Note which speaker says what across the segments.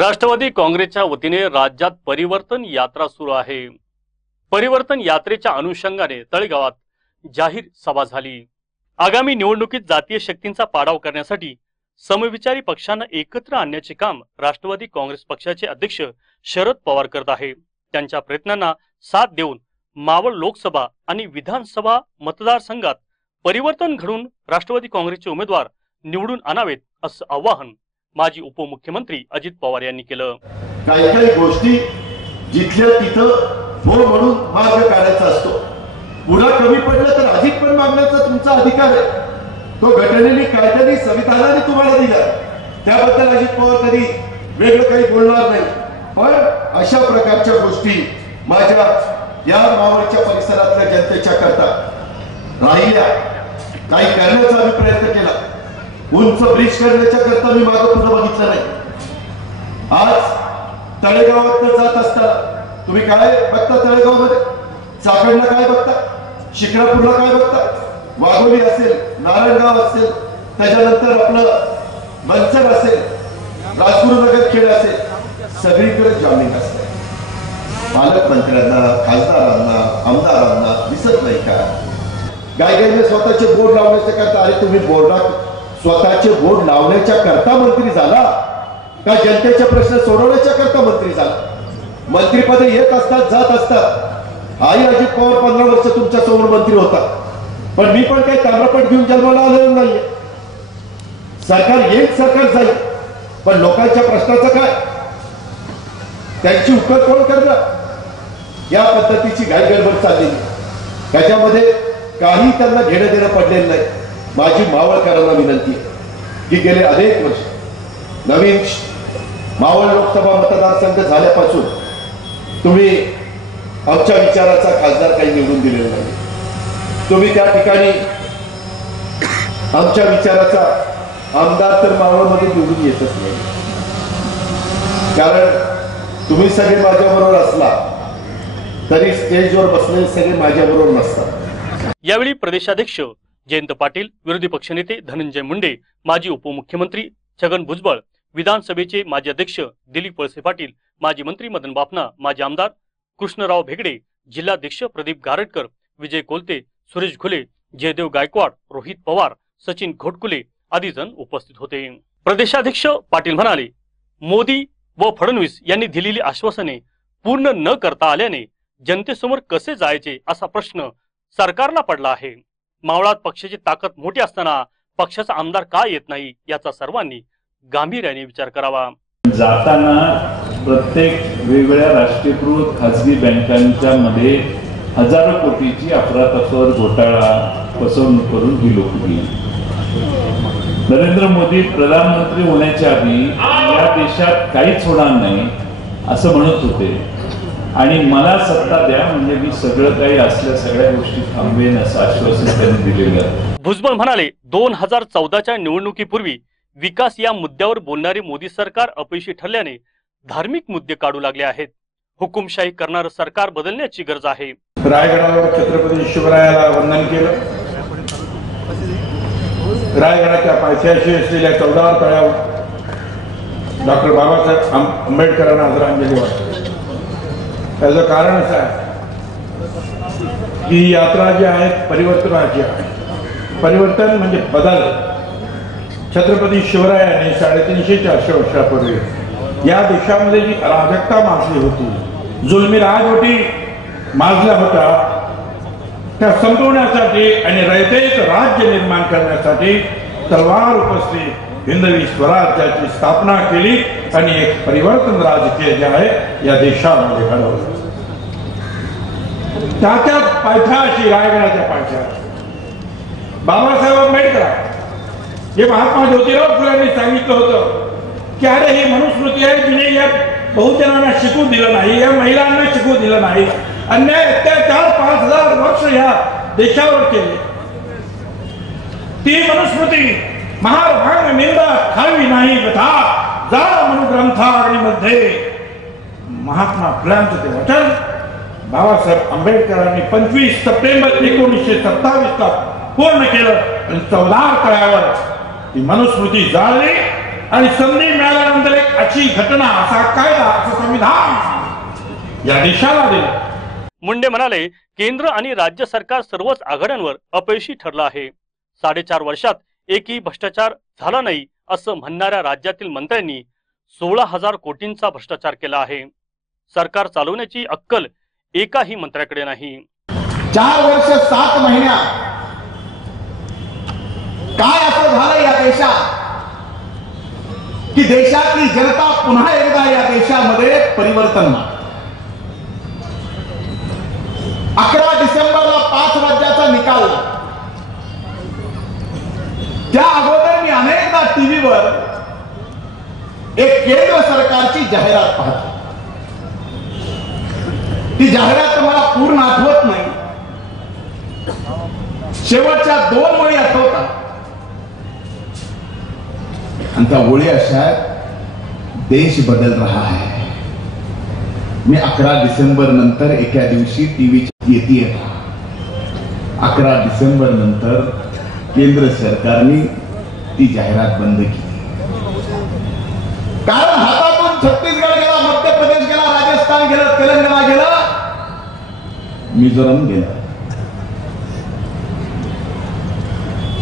Speaker 1: राष्ट्रवादी काँग्रेसच्या वतीने राज्यात परिवर्तन यात्रा सुरू आहे. परिवर्तन यात्रेच्या अनुषंगाने तळेगावात जाहीर सभा झाली. आगामी निवडणुकीत जातीय शक्तींचा पाडाव करण्यासाठी समविचारी पक्षांना एकत्र आणण्याचे काम राष्ट्रवादी काँग्रेस पक्षाचे अध्यक्ष शरद पवार करत आहे. त्यांच्या प्रयत्नांना साथ देऊन मावळ लोकसभा आणि विधानसभा मतदारसंघात परिवर्तन घडून राष्ट्रवादी काँग्रेसचे उमेदवार निवडून आणावेत असं आवाहन माजी उपमुख्यमंत्री अजित पवार यांनी केलं.
Speaker 2: काही काही गोष्टी जिथल्या तिथं हो म्हणून मार्ग काढायचा असतो. पुन्हा कमी पडलं तर अधिक पण मागण्याचा तुमचा अधिकार आहे. तो घटनेने कायद्याने संविधानाने तुम्हाला दिला. त्याबद्दल अजित पवार कधी वेगळं काही बोलणार नाही. पण अशा प्रकारच्या गोष्टी माझ्या या मावळच्या परिसरातल्या जनतेच्या करता राहिल्या. काही करण्याचा आम्ही प्रयत्न केला. उंच ब्रिज करण्याच्या करता मी माग पुढे बघितलं नाही. आज तळेगावात जात असताना तुम्ही काय बघता तळेगावमध्ये? चाकणला काय बघता? शिक्रापूरला काय बघता? वाघोली असेल नारायणगाव असेल त्याच्यानंतर आपलं मंचर असेल राजगुरुनगर खेड असेल सगळीकडे जॉमिंग असते. पालकमंत्र्यांना खासदारांना आमदारांना दिसत नाही का? गायगाईने स्वतःचे बोर्ड लावण्याचे करता अरे तुम्ही बोर्डात स्वतःचे बोर्ड लावण्याच्या करता मंत्री झाला का जनतेचे प्रश्न सोडवण्याच्या करता मंत्री झाला? मंत्रीपदे येत असतात जात असतात. आई अजित पवार पंधरा वर्ष तुमच्यासमोर मंत्री होता पण मी पण काही ताम्रपट घेऊन जन्माला आलेलो नाहीये. सरकार येईल सरकार जाईल. पण लोकांच्या प्रश्नाचं काय? त्यांची उकल कोण करणार? या पद्धतीची घाईगडबड चाललेली त्याच्यामध्ये काही त्यांना घेणं देणं पडलेलं नाही. माझी मावळकरांना विनंती आहे की गेले अनेक वर्ष नवीन मावळ लोकसभा मतदारसंघ झाल्यापासून तुम्ही आमच्या विचाराचा खासदार काही निवडून दिलेला नाही. तुम्ही त्या ठिकाणी आमच्या विचाराचा आमदार तर मावळमध्ये निवडून येतच नाही. कारण तुम्ही सगळे माझ्याबरोबर असला तरी स्टेजवर बसलेले सगळे माझ्याबरोबर नसतात.
Speaker 1: यावेळी प्रदेशाध्यक्ष जयंत पाटील विरोधी पक्षनेते धनंजय मुंडे माजी उपमुख्यमंत्री छगन भुजबळ विधानसभेचे माजी अध्यक्ष दिलीप वळसे पाटील माजी मंत्री मदन बापना माजी आमदार कृष्णराव भेगडे जिल्हाध्यक्ष प्रदीप गारटकर विजय कोलते सुरेश घुले जयदेव गायकवाड रोहित पवार सचिन घोटकुले आदी जण उपस्थित होते. प्रदेशाध्यक्ष पाटील म्हणाले मोदी व फडणवीस यांनी दिलेली आश्वासने पूर्ण न करता आल्याने जनतेसमोर कसे जायचे असा प्रश्न सरकारला पडला आहे. मावळात पक्षाची ताकद मोठी असताना पक्षाचा आमदार का येत नाही याचा सर्वांनी गांभीर्याने विचार करावा.
Speaker 3: जाताना प्रत्येक वेगवेगळ्या राष्ट्रीयकृत खासगी बँकांच्या मध्ये हजारो कोटीची अफरातफर घोटाळा फसवणूक करून ही लोक नरेंद्र मोदी प्रधानमंत्री होण्याच्या आधी या देशात काहीच होणार नाही असं म्हणत होते. आणि मला सत्ता द्या म्हणजे मी सगळं काही असल्या सगळ्या गोष्टी थांबवेन असं आश्वासन त्यांनी दिलेलं
Speaker 1: भुजबळ म्हणाले दोन हजार चौदाच्या निवडणुकीपूर्वी विकास या मुद्द्यावर बोलणारे मोदी सरकार अपयशी ठरल्याने धार्मिक मुद्दे काढू लागले आहेत. हुकुमशाही करणारं सरकार बदलण्याची गरज आहे.
Speaker 4: रायगडावर छत्रपती शिवरायाला वंदन केलं. रायगडाच्या पायथ्याशी असलेल्या चौदार तळ्यावर डॉक्टर बाबासाहेब आंब- आंबेडकरांना आदरांजली वाटते त्याचं कारण असं आहे की ही यात्रा जी आहे परिवर्तनाची आहे. परिवर्तन म्हणजे बदल. छत्रपती शिवरायाने साडेतीनशे चारशे वर्षापूर्वी या देशामध्ये जी अराजकता माजली होती जुलमी राजवटी माजल्या होत्या त्या संपवण्यासाठी आणि रयतेच राज्य निर्माण करण्यासाठी तलवार उपस्थित हिंदवी स्वराज्याची स्थापना केली आणि एक परिवर्तन राजकीय जे आहे या देशामध्ये घडवलं. त्या पायथ्याशी रायगडाच्या पायथ्याशी बाबासाहेब आंबेडकर जे महात्मा ज्योतिराव फुलेंनी सांगितलं होतं की अरे ही मनुस्मृती आहे तिने या बहुजनांना शिकू दिलं नाही या महिलांना शिकू दिलं नाही. अन्याय अत्याचार पाच हजार वर्ष या देशावर केले. ती मनुस्मृती महाभाग मेंदा खावी नाही कथा जा मनुग्रंथामध्ये महात्मा फुलांचं ते वचन. बाबासाहेब आंबेडकरांनी पंचवीस सप्टेंबर एकोणीसशे सत्तावीस ला पूर्ण केलं आणि चौदार तळ्यावर ती मनुस्मृती जाळली आणि संधी मिळाल्यानंतर एक अशी घटना असा कायदा असं संविधान या देशाला दिलं.
Speaker 1: मुंडे म्हणाले केंद्र आणि राज्य सरकार सर्वच आघाड्यांवर अपयशी ठरलं आहे. साडेचार वर्षात एकही भ्रष्टाचार झाला नाही असं म्हणणाऱ्या राज्यातील मंत्र्यांनी सोळा हजार कोटींचा भ्रष्टाचार केला आहे. सरकार चालवण्याची अक्कल एकाही मंत्र्याकडे नाही.
Speaker 5: चार वर्ष सात महिन्या. काय असं झालं या देशात? की देशातली जनता पुन्हा एकदा या देशामध्ये परिवर्तन अकरा डिसेंबरला पाच राज्याचा निकाल लागला. त्या अगोदर मी अनेकदा टीव्हीवर एक केंद्र सरकारची जाहिरात पाहतो. ती जाहिरात मला पूर्ण आठवत नाही. शेवटच्या दोन ओळी आठवतात. आणि त्या ओळी अशा आहेत, देश बदल रहा है. मी अकरा डिसेंबर नंतर एका दिवशी टीव्ही येते अकरा डिसेंबर नंतर केंद्र सरकारने ती जाहिरात बंद केली. कारण हातातून छत्तीसगड गेला मध्य प्रदेश गेला राजस्थान गेलं तेलंगणा गेलं मिझोरम गेलं.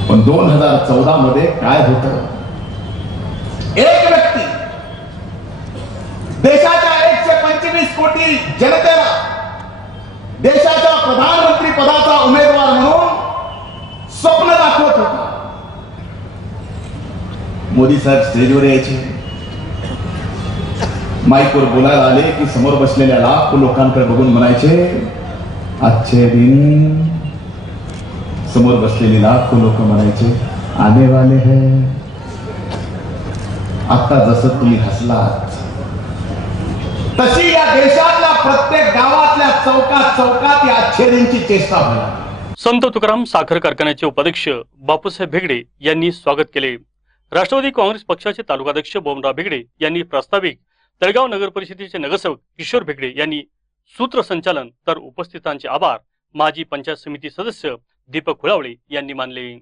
Speaker 5: पण दोन हजार चौदा मध्ये काय होत? एक व्यक्ती देशाच्या एकशे पंचवीस कोटी जनतेला देशाच्या प्रधानमंत्री पदाचा उमेदवार म्हणून स्वप्न दाखवत होता. मोदी साहेब स्टेजवर यायचे. माईकवर बोलायला आले की समोर बसलेल्या लाखो लोकांकडे बघून म्हणायचे आजचे दिन. समोर बसलेले लाखो लोक म्हणायचे आने वाले है. आता जसं तुम्ही हसलात तशी या देशातल्या प्रत्येक गावातल्या चौकात चौकात या आच्छेदींची चेष्टा झाली
Speaker 1: संत तुकाराम साखर कारखान्याचे उपाध्यक्ष बापूसाहेब भेगडे यांनी स्वागत केले. राष्ट्रवादी काँग्रेस पक्षाचे तालुकाध्यक्ष बोमराव भेगडे यांनी प्रास्ताविक तळगाव नगर परिषदेचे नगरसेवक किशोर भेगडे यांनी सूत्रसंचालन तर उपस्थितांचे आभार. माजी पंचायत समिती सदस्य दीपक खुळावळे यांनी मानले.